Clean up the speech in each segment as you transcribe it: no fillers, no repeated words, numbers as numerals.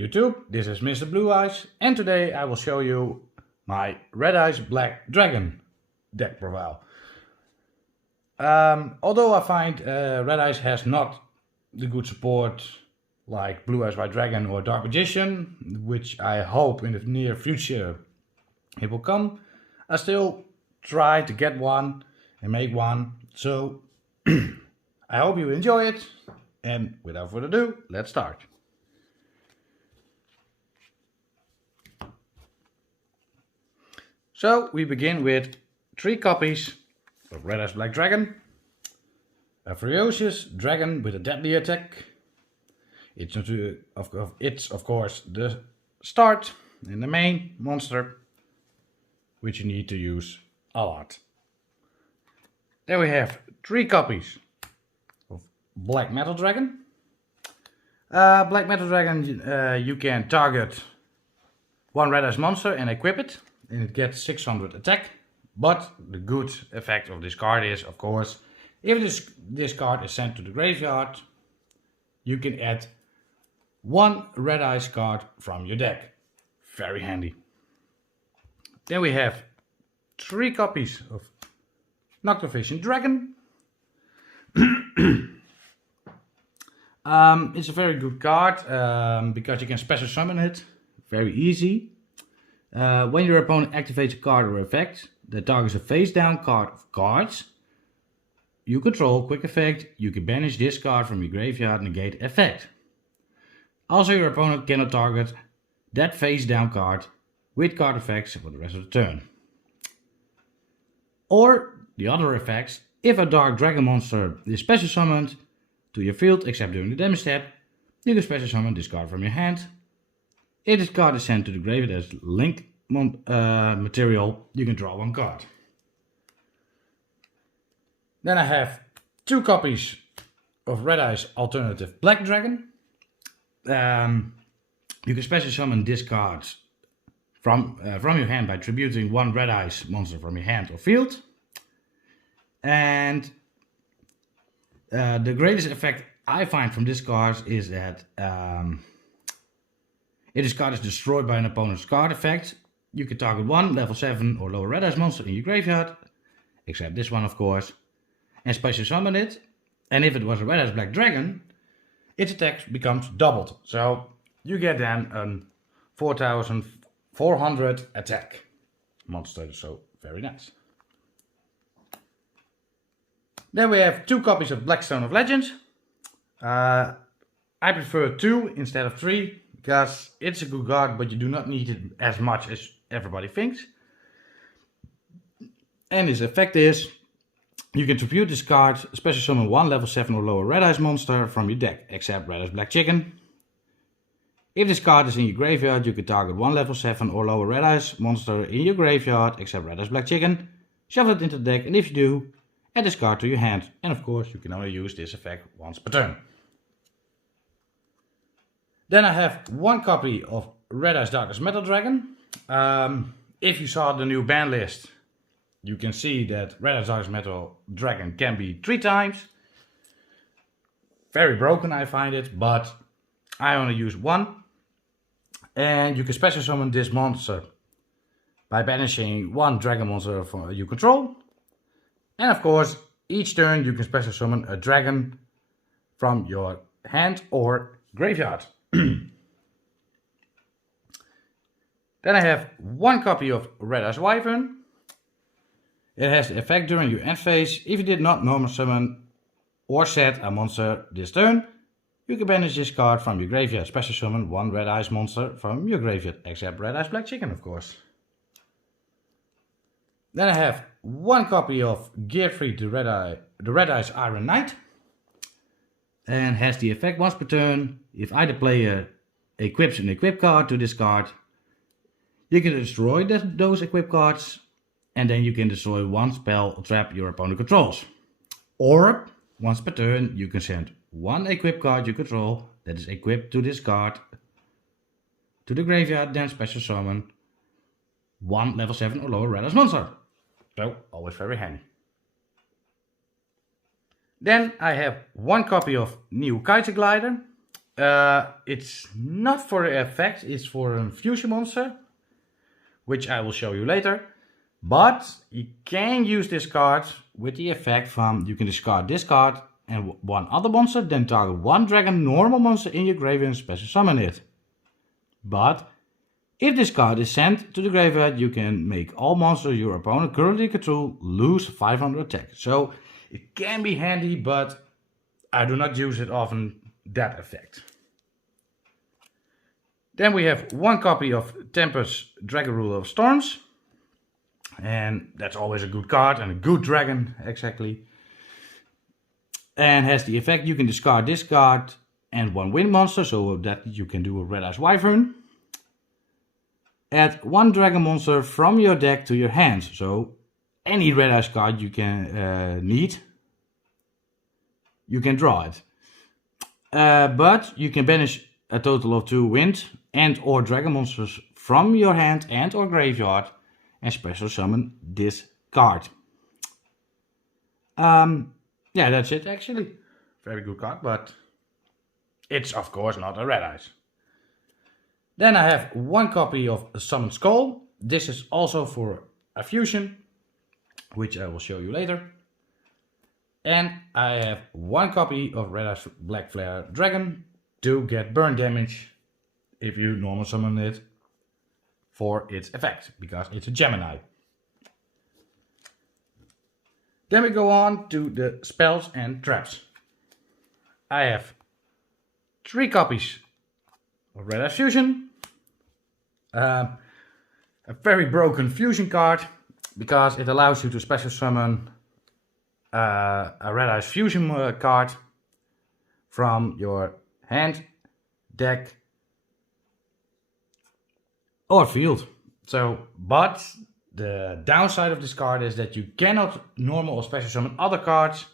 YouTube, this is Mr. Blue Eyes, and today I will show you my Red-Eyes Black Dragoon deck profile. Although I find Red-Eyes has not the good support like Blue-Eyes White Dragon or Dark Magician, which I hope in the near future it will come, I still try to get one and make one, so I hope you enjoy it, and without further ado, let's start. So we begin with 3 copies of Red-Eyes Black Dragon, a ferocious dragon with a deadly attack. It's of course the start and the main monster, which you need to use a lot. Then we have 3 copies of Black Metal Dragon. Black Metal Dragon, you can target one Red-Eyes monster and equip it, and it gets 600 attack. But the good effect of this card is, of course, if this card is sent to the graveyard, you can add 1 Red-Eyes card from your deck. Very handy. Then we have 3 copies of Noctovision Dragon. It's a very good card because you can special summon it. Very easy. When your opponent activates a card or effect that targets a face down card of cards you control, quick effect, you can banish this card from your graveyard, negate effect. Also, your opponent cannot target that face down card with card effects for the rest of the turn. Or the other effects, if a dark dragon monster is special summoned to your field except during the damage step, you can special summon this card from your hand. If this card is sent to the graveyard as link material, you can draw 1 card. Then I have 2 copies of Red-Eyes Alternative Black Dragon. You can special summon this card from your hand by tributing 1 Red-Eyes monster from your hand or field. And the greatest effect I find from this card is that if this card is destroyed by an opponent's card effect, you can target 1 level 7 or lower Red-Eyes monster in your graveyard, except this one of course, and special summon it. And if it was a Red-Eyes Black Dragon, its attack becomes doubled. So you get then a 4400 attack monster, so very nice. Then we have 2 copies of Blackstone of Legends. I prefer 2 instead of 3 because it's a good card, but you do not need it as much as everybody thinks. And its effect is you can tribute this card, special summon 1 level 7 or lower Red-Eyes monster from your deck, except Red-Eyes Black Chicken. If this card is in your graveyard, you can target 1 level 7 or lower Red-Eyes monster in your graveyard, except Red-Eyes Black Chicken. Shuffle it into the deck, and if you do, add this card to your hand. And of course, you can only use this effect once per turn. Then I have 1 copy of Red-Eyes Darkest Metal Dragon. If you saw the new ban list, you can see that Red-Eyes Darkest Metal Dragon can be 3 times. Very broken I find it, but I only use 1. And you can special summon this monster by banishing 1 dragon monster you control. And of course, each turn you can special summon a dragon from your hand or graveyard. Then I have 1 copy of Red-Eyes Wyvern. It has the effect during your end phase. If you did not normal summon or set a monster this turn, you can banish this card from your graveyard. Special summon 1 Red-Eyes monster from your graveyard, except Red-Eyes Black Chicken of course. Then I have 1 copy of Gearfried the Red-Eyes Iron Knight. And has the effect once per turn. If either player equips an equip card to this card, you can destroy those equip cards, and then you can destroy 1 spell or trap your opponent controls. Or, once per turn, you can send 1 equip card you control that is equipped to this card to the graveyard, then special summon 1 level 7 or lower Red-Eyes monster. So, always very handy. Then I have one copy of New Kaiser Glider. It's not for the effect, it's for a fusion monster, which I will show you later. But you can use this card with the effect from you can discard this card and one other monster, then target one dragon normal monster in your graveyard and special summon it. But if this card is sent to the graveyard, you can make all monsters your opponent currently control lose 500 attack. So it can be handy, but I do not use it often, that effect. Then we have one copy of Tempest Dragon Ruler of Storms. And that's always a good card and a good dragon, exactly. And has the effect you can discard this card and one wind monster, so that you can do a Red-Eyes Wyvern. Add one dragon monster from your deck to your hand, so any Red-Eyes card you can need, you can draw it. But you can banish a total of 2 wind and or dragon monsters from your hand and or graveyard and special summon this card. Yeah, that's it actually. Very good card, but it's of course not a Red-Eyes. Then I have one copy of Summon Skull. This is also for a fusion, which I will show you later. And I have one copy of Red-Eyes Black Dragoon to get burn damage if you normal summon it for its effect, because it's a Gemini. Then we go on to the spells and traps. I have 3 copies of Red-Eyes Fusion. A very broken fusion card, because it allows you to special summon a Red-Eyes Fusion card from your hand, deck, or field. So, but the downside of this card is that you cannot normal or special summon other cards,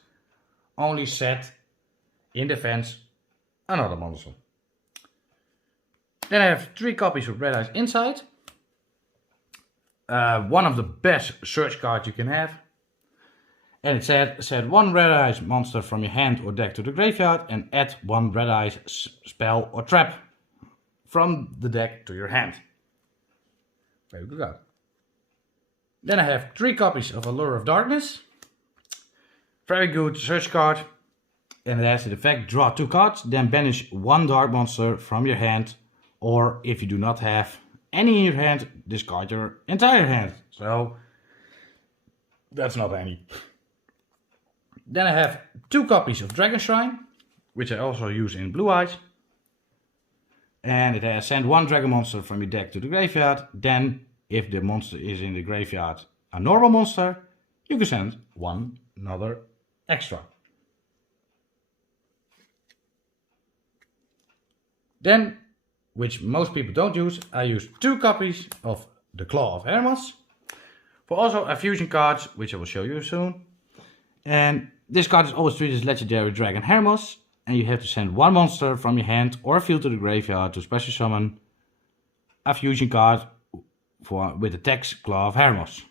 only set in defense another monster. Then I have 3 copies of Red-Eyes Insight. One of the best search cards you can have. And it said, set one Red-Eyes monster from your hand or deck to the graveyard and add one Red-Eyes spell or trap from the deck to your hand. Very good card. Then I have 3 copies of Allure of Darkness. Very good search card. And it has the effect, draw 2 cards, then banish one dark monster from your hand. Or if you do not have any in your hand, discard your entire hand. So that's not any. Then I have 2 copies of Dragon Shrine, which I also use in Blue Eyes. And it has send one dragon monster from your deck to the graveyard. Then, if the monster is in the graveyard a normal monster, you can send one another extra. Then, which most people don't use, I use 2 copies of the Claw of Hermos. For also a fusion card, which I will show you soon. And this card is always treated as legendary Dragon Hermos. And you have to send one monster from your hand or field to the graveyard to special summon a fusion card with the text Claw of Hermos.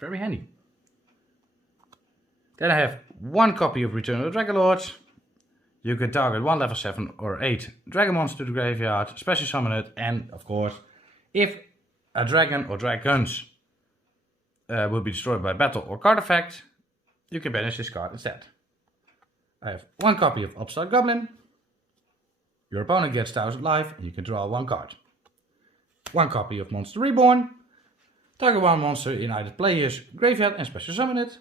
Very handy. Then I have 1 copy of Return of the Dragon Lords. You can target one level 7 or 8 dragon monster to the graveyard, special summon it, and of course, if a dragon or dragons will be destroyed by battle or card effect, you can banish this card instead. I have 1 copy of Upstart Goblin. Your opponent gets 1000 life and you can draw 1 card. 1 copy of Monster Reborn. Target one monster in either player's graveyard and special summon it.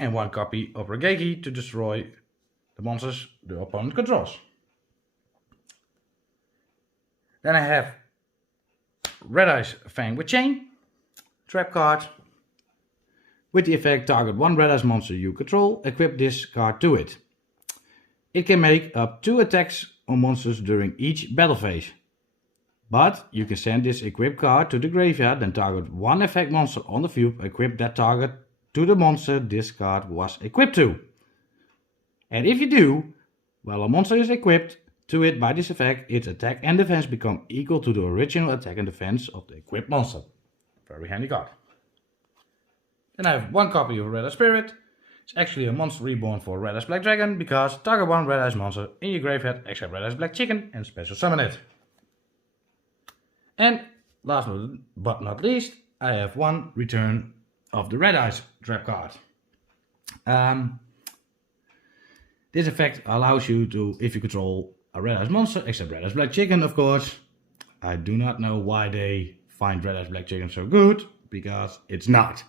And 1 copy of Regeki to destroy the monsters the opponent controls. Then I have Red-Eyes Fang with Chain. Trap card. With the effect, target one Red-Eyes monster you control, equip this card to it. It can make up 2 attacks on monsters during each battle phase. But you can send this equip card to the graveyard, then target one effect monster on the field, equip that target to the monster this card was equipped to. And if you do, while a monster is equipped to it by this effect, its attack and defense become equal to the original attack and defense of the equipped monster. Very handy card. Then I have 1 copy of Red-Eyes Spirit. It's actually a monster reborn for Red-Eyes Black Dragon because target one Red-Eyes monster in your graveyard except Red-Eyes Black Chicken and special summon it. And last but not least, I have one return of the Red-Eyes trap card. This effect allows you to, if you control a Red-Eyes monster, except Red-Eyes Black Chicken of course. I do not know why they find Red-Eyes Black Chicken so good, because it's not.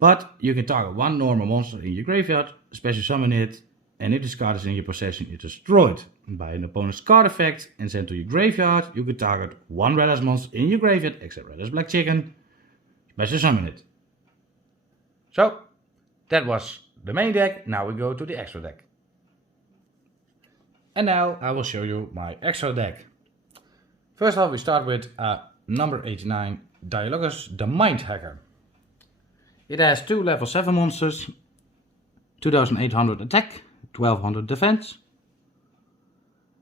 But you can target one normal monster in your graveyard, special summon it, and if this card is in your possession, you destroy it by an opponent's card effect and send to your graveyard. You can target one Red-Eyes monster in your graveyard, except Red-Eyes Black Chicken, special summon it. So, that was the main deck. Now we go to the extra deck. And now I will show you my extra deck. First off, we start with number 89, Dialogus the Mind Hacker. It has 2 level 7 monsters, 2800 attack, 1200 defense,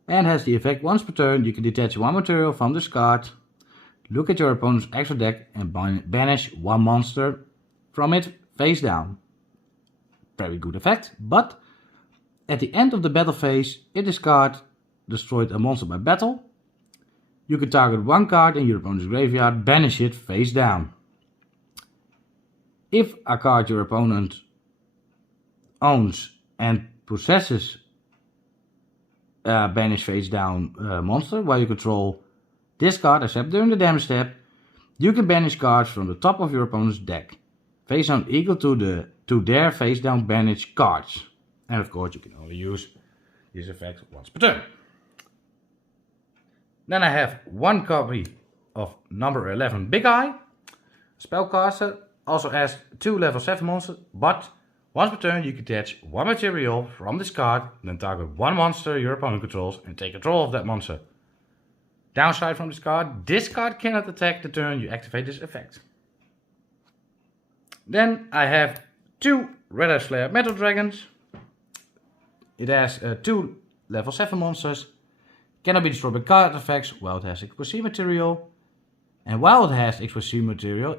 and has the effect once per turn you can detach one material from this card, look at your opponent's extra deck and banish one monster from it face down. Very good effect, but at the end of the battle phase, if this card destroyed a monster by battle, you can target one card in your opponent's graveyard, banish it face down. If a card your opponent owns and possesses a banish face down monster while you control this card, except during the damage step, you can banish cards from the top of your opponent's deck, face down equal to their face down banished cards. And of course you can only use this effect once per turn. Then I have one copy of number 11 Big Eye. Spellcaster also has 2 level 7 monsters, but once per turn you can detach one material from this card, then target one monster your opponent controls and take control of that monster. Downside from this card cannot attack the turn you activate this effect. Then I have 2 Red-Eyes Slayer Metal Dragons. It has 2 level 7 monsters, cannot be destroyed by card effects while it has explosive material. And while it has explosive material,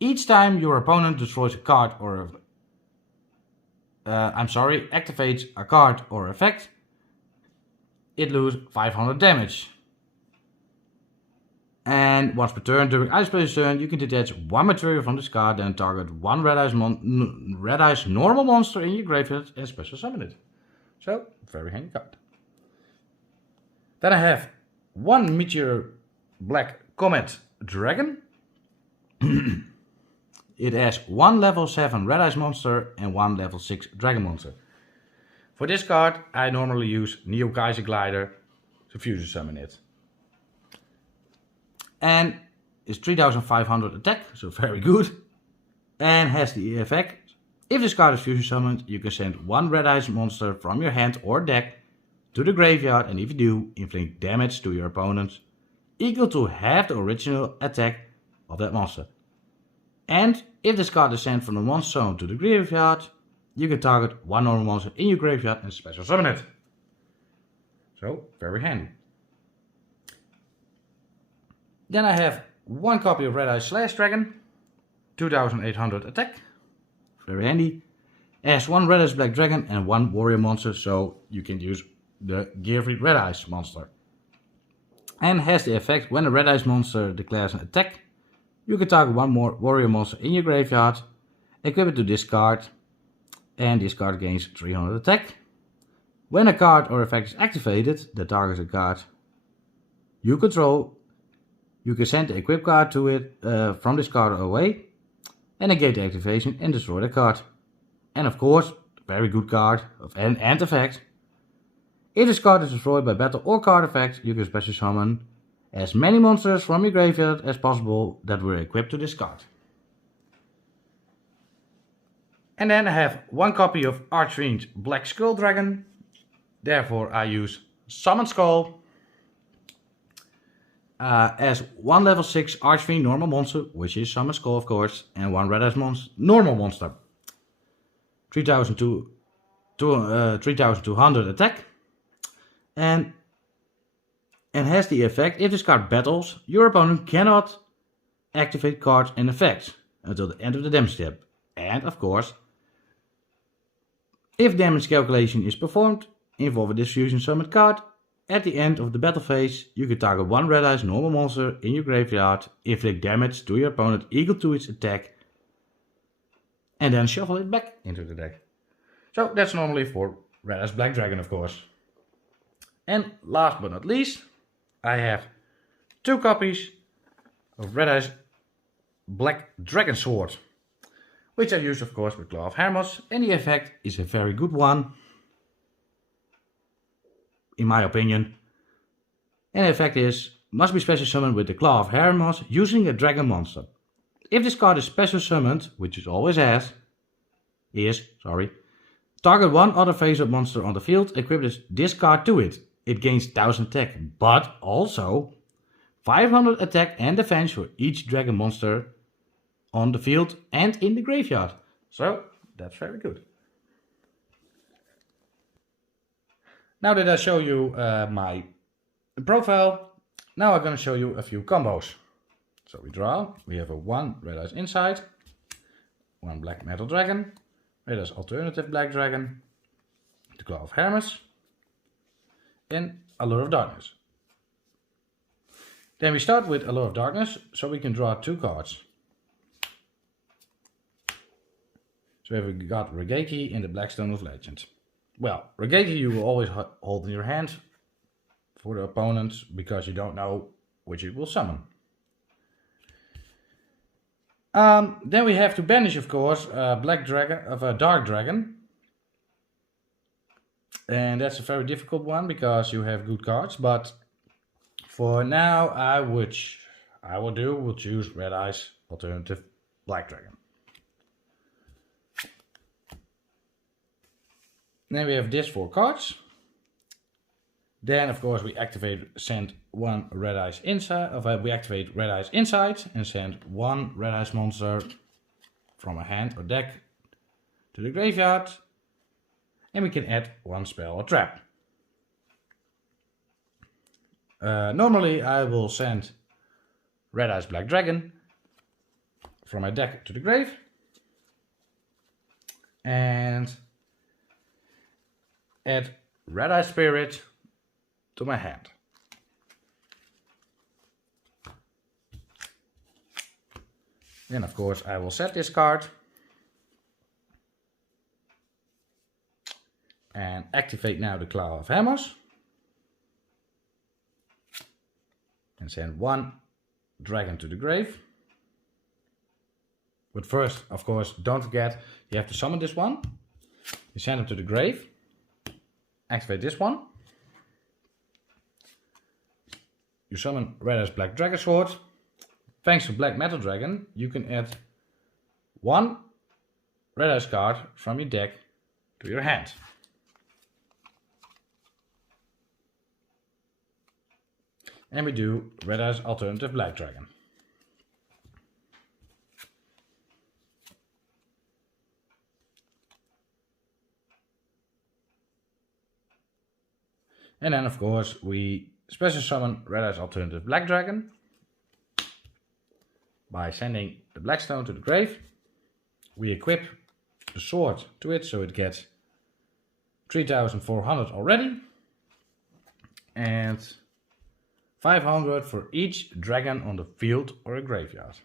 each time your opponent destroys a card or activates a card or effect, it loses 500 damage. And once per turn, during Ice Player's turn, you can detach one material from this card and target one Red-Eyes normal monster in your graveyard and special summon it. So, very handy card. Then I have one Meteor Black Comet Dragon. It has 1 level 7 Red-Eyes monster and 1 level 6 Dragon monster. For this card, I normally use Neo Kaiser Glider to fusion summon it. And it's 3500 attack, so very good. And has the effect, if this card is fusion summoned, you can send one Red-Eyes monster from your hand or deck to the graveyard, and if you do, inflict damage to your opponent equal to half the original attack of that monster. And if this card is sent from the monster zone to the graveyard, you can target one normal monster in your graveyard and special summon it. So, very handy. Then I have one copy of Red-Eyes Slash Dragon, 2800 attack, very handy. It has 1 Red-Eyes Black Dragon and 1 warrior monster, so you can use the Gearfree Red-Eyes monster. And has the effect, when a Red-Eyes monster declares an attack, you can target one more warrior monster in your graveyard, equip it to this card, and this card gains 300 attack. When a card or effect is activated that targets a card you control, you can send the equip card to it from this card away and negate the activation and destroy the card. And of course, very good card and effect. If this card is destroyed by battle or card effect, you can special summon as many monsters from your graveyard as possible that were equipped to this card. And then I have one copy of Archfiend Black Skull Dragon. Therefore I use Summon Skull. As 1 level 6 Archfiend normal monster, which is Summon Skull of course, and 1 Red-Eyes normal monster. 3200 attack. And has the effect, if this card battles, your opponent cannot activate cards and effects until the end of the damage step. And of course, If damage calculation is performed, involve a distribution summoned card. At the end of the battle phase, you can target one Red-Eyes normal monster in your graveyard, inflict damage to your opponent equal to its attack, and then shuffle it back into the deck. So that's normally for Red-Eyes Black Dragon, of course. And last but not least, I have 2 copies of Red-Eyes Black Dragon Sword, which I use of course with Claw of Hermos, and the effect is a very good one, in my opinion. And the effect is, must be special summoned with the Claw of Hermos using a dragon monster. If this card is special summoned, which it always is, target one other face-up monster on the field, equip this card to it. It gains 1000 attack, but also 500 attack and defense for each dragon monster on the field and in the graveyard. So that's very good. Now that I show you my profile, now I'm going to show you a few combos. So we draw, we have a 1 Red-Eyes Insight, 1 Black Metal Dragon, Red-Eyes Alternative Black Dragon, the Claw of Hermes, and Allure of Darkness. Then we start with Allure of Darkness, so we can draw 2 cards. So we have got Regeki and the Blackstone of Legend. Well, Regeki you will always hold in your hand for the opponent, because you don't know which it will summon. Then we have to banish, of course, Black Dragon of a Dark Dragon. And that's a very difficult one because you have good cards, but for now I will choose Red-Eyes Alternative Black Dragon. Then we have these 4 cards. Then of course we send 1 Red-Eyes Inside, we activate Red-Eyes Inside and send 1 Red-Eyes monster from a hand or deck to the graveyard. And we can add 1 spell or trap. Normally I will send Red-Eyes Black Dragon from my deck to the grave. And add Red-Eyes Spirit to my hand. Then of course I will set this card and activate now the Claw of Hammers and send 1 dragon to the grave. But first, of course, don't forget, you have to summon this one. You send him to the grave, activate this one. You summon Red-Eyes Black Dragon Sword. Thanks to Black Metal Dragon, you can add 1 Red-Eyes card from your deck to your hand. And we do Red-Eyes Alternative Black Dragon. And then of course we special summon Red-Eyes Alternative Black Dragon by sending the Blackstone to the grave. We equip the sword to it so it gets 3400 already. And 500 for each dragon on the field or a graveyard.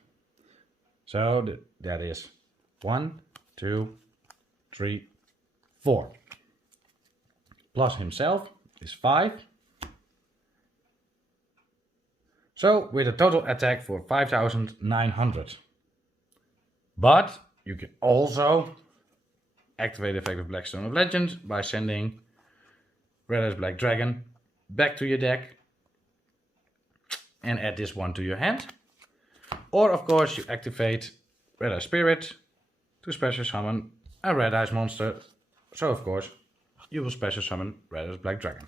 So that is 1, 2, 3, 4. Plus himself is 5. So with a total attack for 5900. But you can also activate the effect of Blackstone of Legend by sending Red-Eyes Black Dragon back to your deck and add this one to your hand. Or of course you activate Red-Eyes Spirit to special summon a Red-Eyes monster. So of course you will special summon Red-Eyes Black Dragon.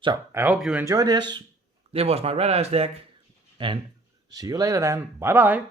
So I hope you enjoyed this. This was my Red-Eyes deck and see you later then. Bye bye.